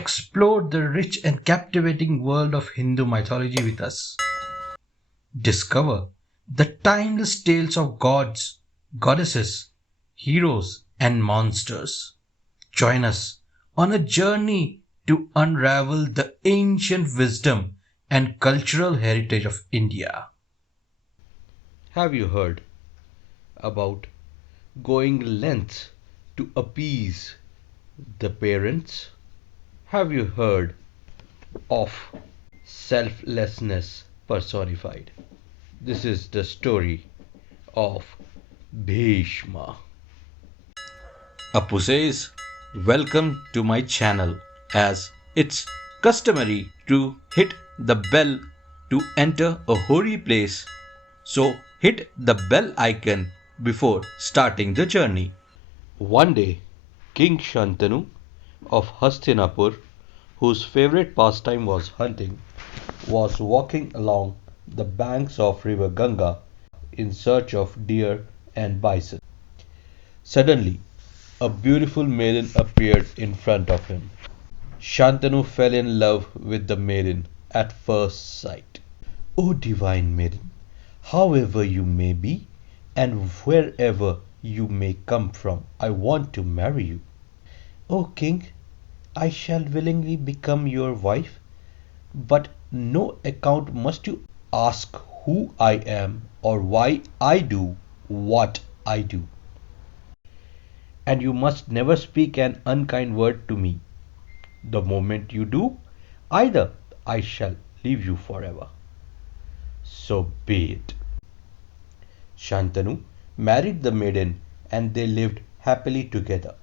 explore the rich and captivating world of Hindu mythology with us. Discover the timeless tales of gods, goddesses, heroes, and monsters. Join us on a journey to unravel the ancient wisdom and cultural heritage of India. Have you heard about going lengths to appease the parents? Have you heard of selflessness personified? This is the story of Bhishma. Appusayz, welcome to my channel. As it's customary to hit the bell to enter a holy place, so hit the bell icon before starting the journey. One day, King Shantanu of Hastinapur, whose favorite pastime was hunting, was walking along the banks of river Ganga in search of deer and bison. Suddenly, a beautiful maiden appeared in front of him. Shantanu fell in love with the maiden at first sight. O divine maiden, however you may be, and wherever you may come from, I want to marry you. O king, I shall willingly become your wife, but no account must you ask who I am or why I do what I do. And you must never speak an unkind word to me. The moment you do, either I shall leave you forever. So be it. Shantanu married the maiden and they lived happily together.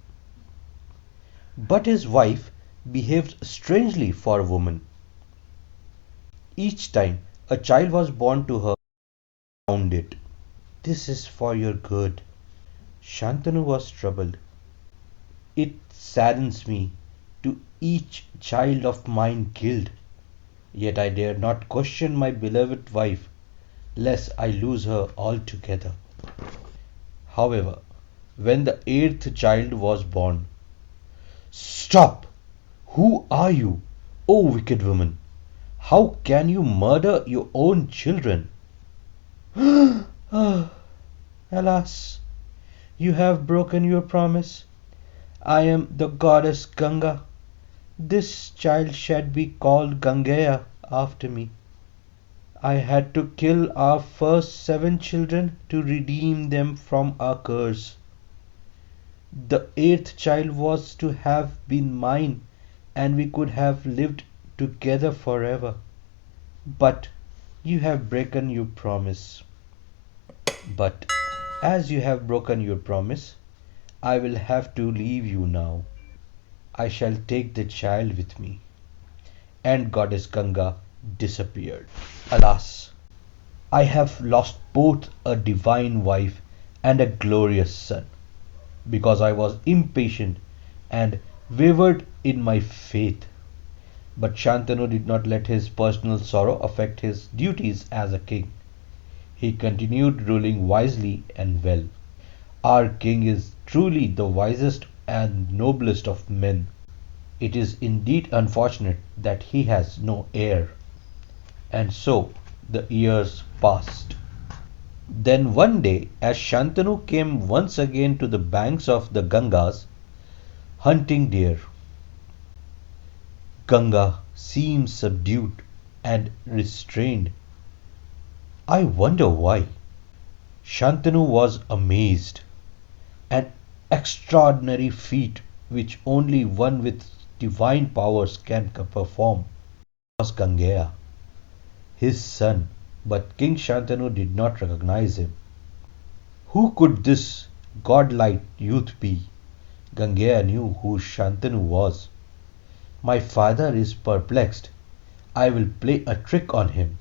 But his wife behaved strangely for a woman. Each time a child was born to her, she found it. This is for your good. Shantanu was troubled. It saddens me to each child of mine killed. Yet I dare not question my beloved wife, lest I lose her altogether. However, when the eighth child was born, stop! Who are you, O wicked woman? How can you murder your own children? Ah, alas, you have broken your promise. I am the goddess Ganga. This child shall be called Gangaya after me. I had to kill our first 7 children to redeem them from our curse. The eighth child was to have been mine, and we could have lived together forever. But you have broken your promise. But as you have broken your promise, I will have to leave you now. I shall take the child with me. And Goddess Ganga disappeared. Alas, I have lost both a divine wife and a glorious son, because I was impatient and wavered in my faith. But Shantanu did not let his personal sorrow affect his duties as a king. He continued ruling wisely and well. Our king is truly the wisest and noblest of men. It is indeed unfortunate that he has no heir. And so the years passed. Then one day, as Shantanu came once again to the banks of the Gangas, hunting deer, Ganga seemed subdued and restrained. I wonder why. Shantanu was amazed. An extraordinary feat which only one with divine powers can perform was Gangaya, his son, but King Shantanu did not recognize him. Who could this godlike youth be? Gangaya knew who Shantanu was. My father is perplexed. I will play a trick on him.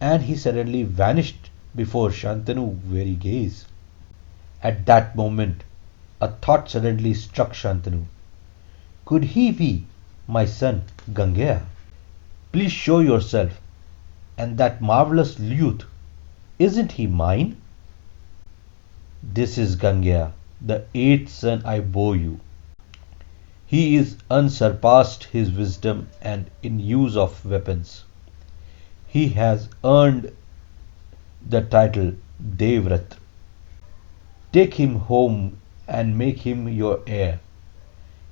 And he suddenly vanished before Shantanu's very gaze. At that moment, a thought suddenly struck Shantanu. Could he be my son Gangaya? Please show yourself. And that marvelous youth, isn't he mine? This is Gangaya, the eighth son I bore you. He is unsurpassed his wisdom and in use of weapons. He has earned the title Devavrata. Take him home and make him your heir.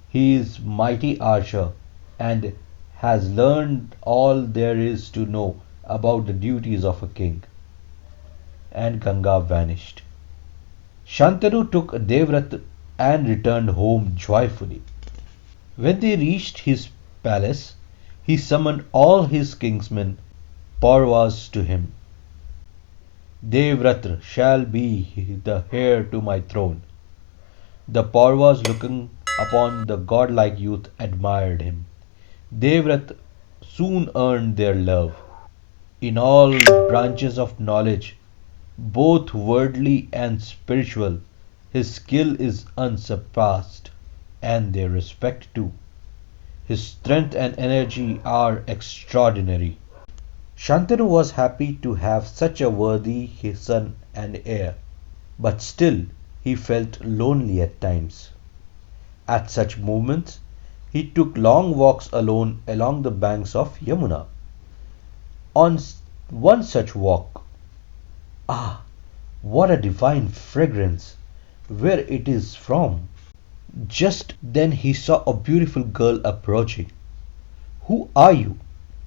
He is mighty archer and has learned all there is to know about the duties of a king. And Ganga vanished. Shantanu took Devavrata and returned home joyfully. When they reached his palace, he summoned all his kinsmen prowess to him. Devavrata shall be the heir to my throne. The prowess looking upon the godlike youth admired him. Devavrata soon earned their love. In all branches of knowledge, both worldly and spiritual, his skill is unsurpassed, and their respect too. His strength and energy are extraordinary. Shantanu was happy to have such a worthy son and heir, but still he felt lonely at times. At such moments he took long walks alone along the banks of Yamuna. On one such walk, ah, what a divine fragrance! Where it is from? Just then he saw a beautiful girl approaching. Who are you?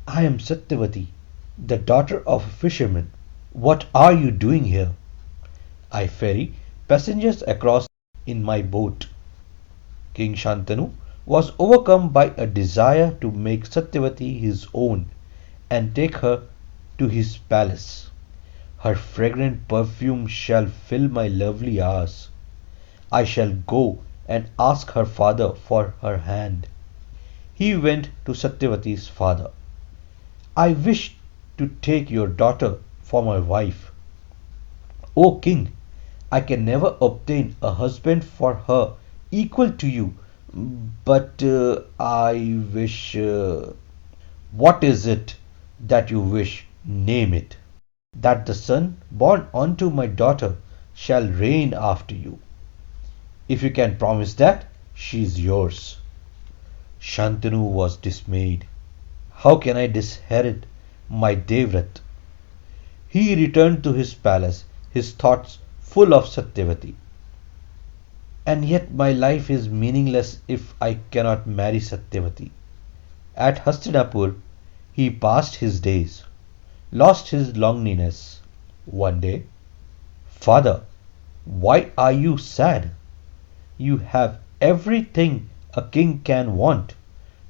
I am Satyavati, the daughter of a fisherman. What are you doing here? I ferry passengers across in my boat. King Shantanu was overcome by a desire to make Satyavati his own and take her to his palace. Her fragrant perfume shall fill my lovely hours. I shall go and ask her father for her hand. He went to Satyavati's father. I wish to take your daughter for my wife. O king, I can never obtain a husband for her equal to you, but I wish. What is it that you wish? Name it. That the son born unto my daughter shall reign after you. If you can promise that, she is yours. Shantanu was dismayed. How can I disinherit my Devavrata? He returned to his palace, his thoughts full of Satyavati. And yet my life is meaningless if I cannot marry Satyavati. At Hastinapur he passed his days, lost his loneliness. One day, Father, why are you sad? You have everything a king can want: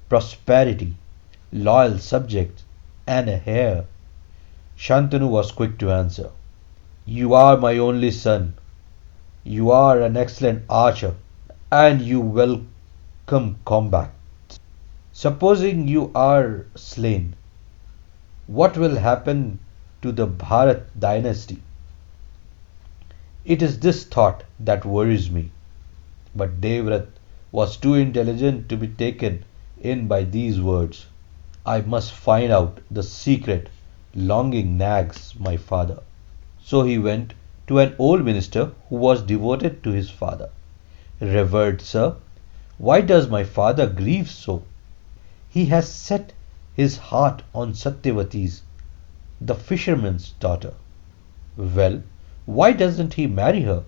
prosperity, loyal subjects, and a heir. Shantanu was quick to answer. You are my only son. You are an excellent archer, and you welcome combat. Supposing you are slain, what will happen to the Bharat dynasty? It is this thought that worries me. But Devrat was too intelligent to be taken in by these words. I must find out the secret. Longing nags my father. So he went to an old minister who was devoted to his father. Revered sir, why does my father grieve so? He has set his heart on Satyavati's, the fisherman's daughter. Well, why doesn't he marry her?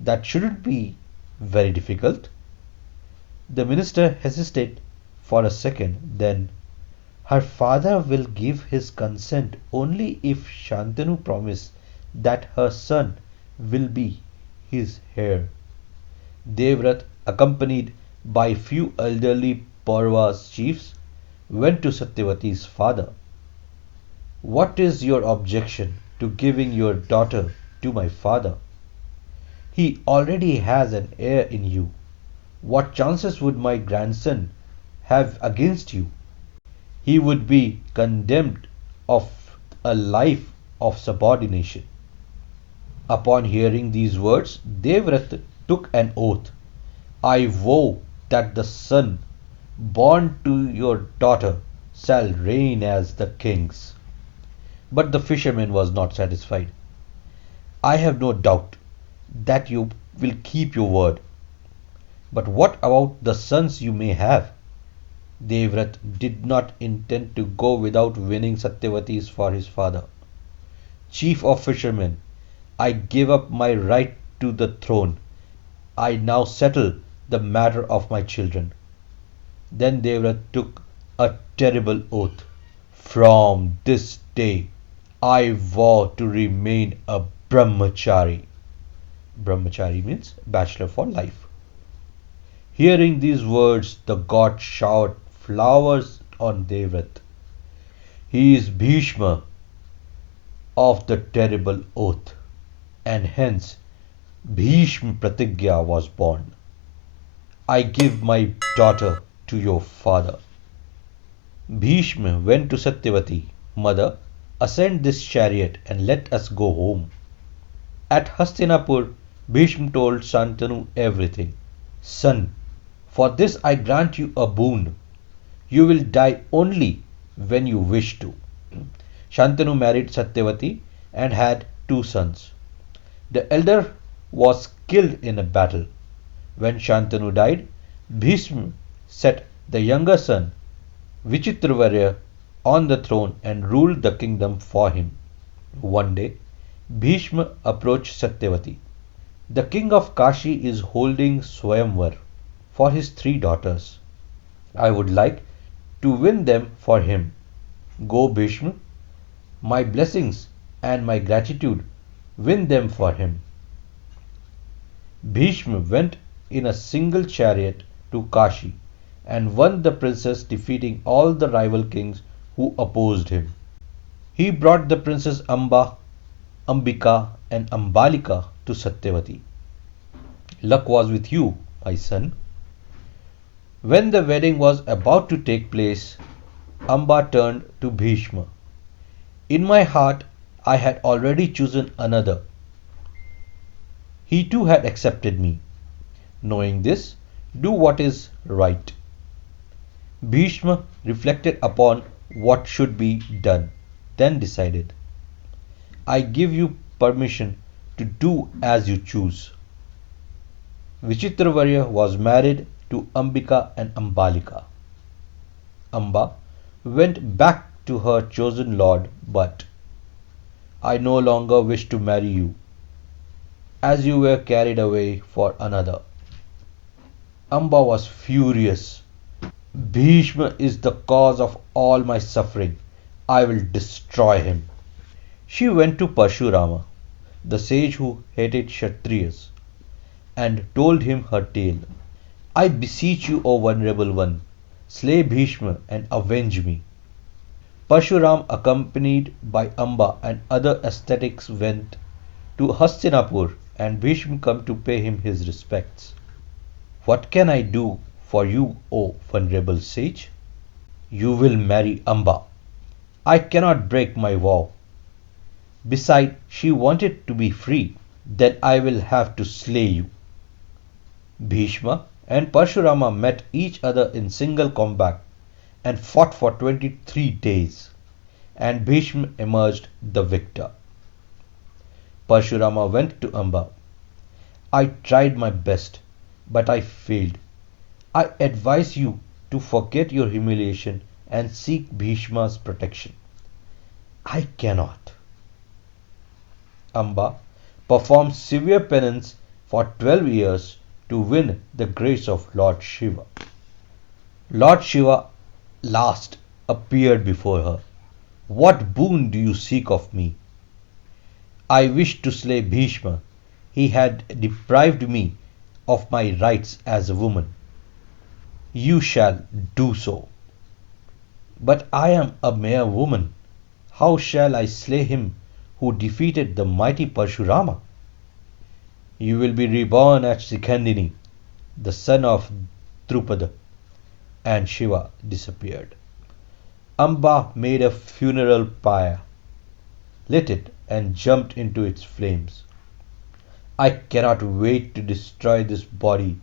That shouldn't be very difficult. The minister hesitated for a second, then, her father will give his consent only if Shantanu promise that her son will be his heir. Devrat, accompanied by few elderly Paurvas chiefs, went to Satyavati's father. What is your objection to giving your daughter to my father? He already has an heir in you. What chances would my grandson have against you? He would be condemned of a life of subordination. Upon hearing these words, Devrat took an oath. I vow that the son born to your daughter shall reign as the king's. But the fisherman was not satisfied. I have no doubt that you will keep your word. But what about the sons you may have? Devrat did not intend to go without winning Satyavatis for his father. Chief of fishermen, I give up my right to the throne. I now settle the matter of my children. Then Devrat took a terrible oath. From this day, I vow to remain a Brahmachari. Brahmachari means bachelor for life. Hearing these words, the god showered flowers on Devrat. He is Bhishma of the terrible oath, and hence Bhishma Pratigya was born. I give my daughter to your father. Bhishma went to Satyavati. Mother, ascend this chariot and let us go home. At Hastinapur, Bhishma told Shantanu everything. Son, for this I grant you a boon. You will die only when you wish to. Shantanu married Satyavati and had two sons. The elder was killed in a battle. When Shantanu died, Bhishma set the younger son, Vichitravarya, on the throne and ruled the kingdom for him. One day, Bhishma approached Satyavati. The king of Kashi is holding Swayamvar for his three daughters. I would like to win them for him. Go, Bhishma. My blessings and my gratitude, win them for him. Bhishma went in a single chariot to Kashi and won the princess, defeating all the rival kings who opposed him. He brought the princess Amba, Ambika and Ambalika to Satyavati. Luck was with you, my son. When the wedding was about to take place, Amba turned to Bhishma. In my heart I had already chosen another. He too had accepted me. Knowing this, do what is right. Bhishma reflected upon what should be done, then decided, I give you permission to do as you choose. Vichitravarya was married to Ambika and Ambalika. Amba went back to her chosen lord, but I no longer wish to marry you, as you were carried away for another. Amba was furious. Bhishma is the cause of all my suffering. I will destroy him. She went to Parshurama, the sage who hated Kshatriyas, and told him her tale. I beseech you, O venerable one, slay Bhishma and avenge me. Parshuram, accompanied by Amba and other ascetics, went to Hastinapur, and Bhishma came to pay him his respects. What can I do for you, O venerable sage? You will marry Amba. I cannot break my vow. Besides, she wanted to be free. Then I will have to slay you. Bhishma and Parshurama met each other in single combat and fought for 23 days, and Bhishma emerged the victor. Parshurama went to Amba. I tried my best, but I failed. I advise you to forget your humiliation and seek Bhishma's protection. I cannot. Amba performed severe penance for 12 years to win the grace of Lord Shiva. Lord Shiva last appeared before her. What boon do you seek of me? I wish to slay Bhishma. He had deprived me of my rights as a woman. You shall do so. But I am a mere woman. How shall I slay him who defeated the mighty Parshurama? You will be reborn at Sikandini, the son of Drupada. And Shiva disappeared. Amba made a funeral pyre, lit it, and jumped into its flames. I cannot wait to destroy this body,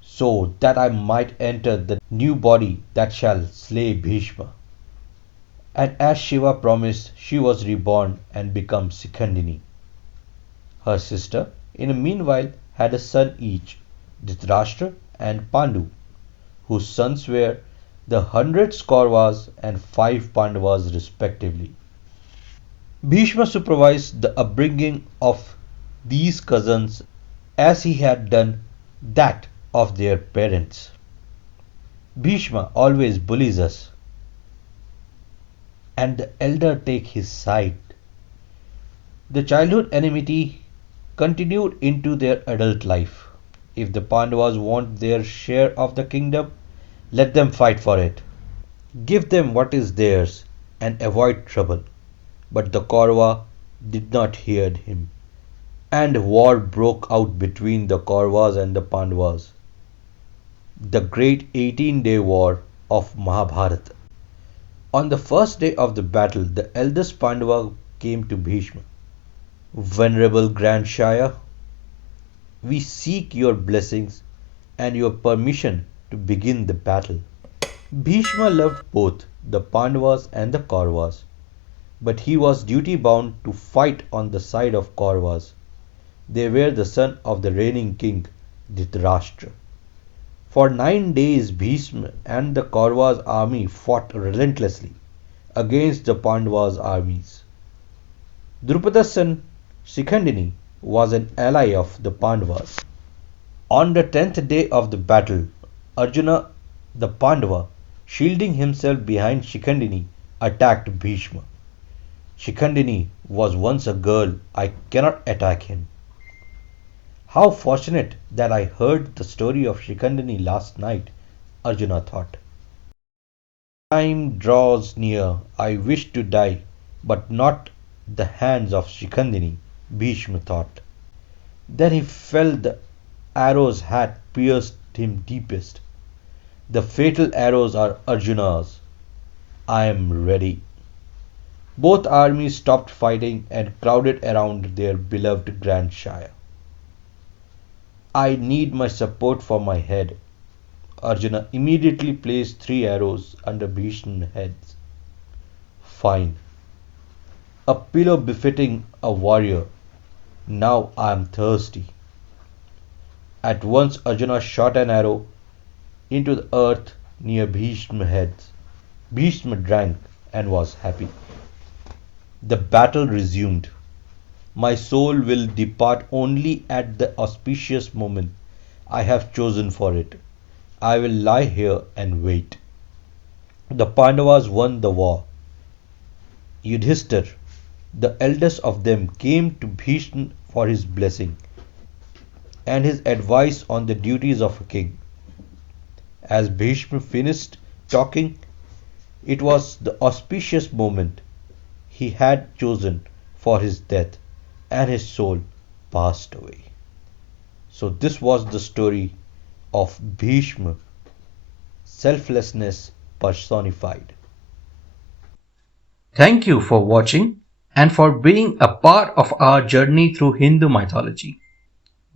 so that I might enter the new body that shall slay Bhishma. And as Shiva promised, she was reborn and became Sikandini. Her sister, in the meanwhile, had a son each, Dhritarashtra and Pandu, whose sons were the 100 Kauravas and 5 Pandavas respectively. Bhishma supervised the upbringing of these cousins as he had done that of their parents. Bhishma always bullies us, and the elder take his side. The childhood enmity continued into their adult life. If the Pandavas want their share of the kingdom, let them fight for it. Give them what is theirs and avoid trouble. But the Kaurava did not hear him, and war broke out between the Kauravas and the Pandavas. The great 18-day war of Mahabharata. On the first day of the battle, the eldest Pandava came to Bhishma. Venerable Grandsire, we seek your blessings and your permission to begin the battle. Bhishma loved both the Pandavas and the Kauravas, but he was duty bound to fight on the side of Kauravas. They were the son of the reigning king Dhritarashtra. For 9 days Bhishma and the Kauravas' army fought relentlessly against the Pandavas' armies. Drupada's son Shikhandi was an ally of the Pandavas. On the 10th day of the battle, Arjuna the Pandava, shielding himself behind Shikhandi, attacked Bhishma. Shikhandi was once a girl, I cannot attack him. How fortunate that I heard the story of Shikhandi last night, Arjuna thought. Time draws near, I wish to die, but not the hands of Shikhandi, Bhishma thought. Then he felt the arrows had pierced him deepest. The fatal arrows are Arjuna's. I am ready. Both armies stopped fighting and crowded around their beloved grandsire. I need my support for my head. Arjuna immediately placed 3 arrows under Bhishma's head. Fine. A pillow befitting a warrior. Now I am thirsty. At once Arjuna shot an arrow into the earth near Bhishma's head. Bhishma drank and was happy. The battle resumed. My soul will depart only at the auspicious moment I have chosen for it. I will lie here and wait. The Pandavas won the war. Yudhishthir, the eldest of them, came to Bhishma for his blessing and his advice on the duties of a king. As Bhishma finished talking, it was the auspicious moment he had chosen for his death, and his soul passed away. So this was the story of Bhishma, selflessness personified. Thank you for watching and for being a part of our journey through Hindu mythology.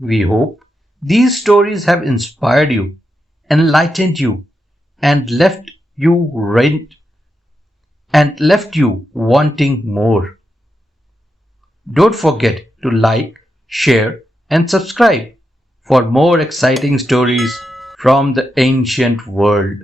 We hope these stories have inspired you, enlightened you, and left you wanting more. Don't forget to like, share, and subscribe for more exciting stories from the ancient world.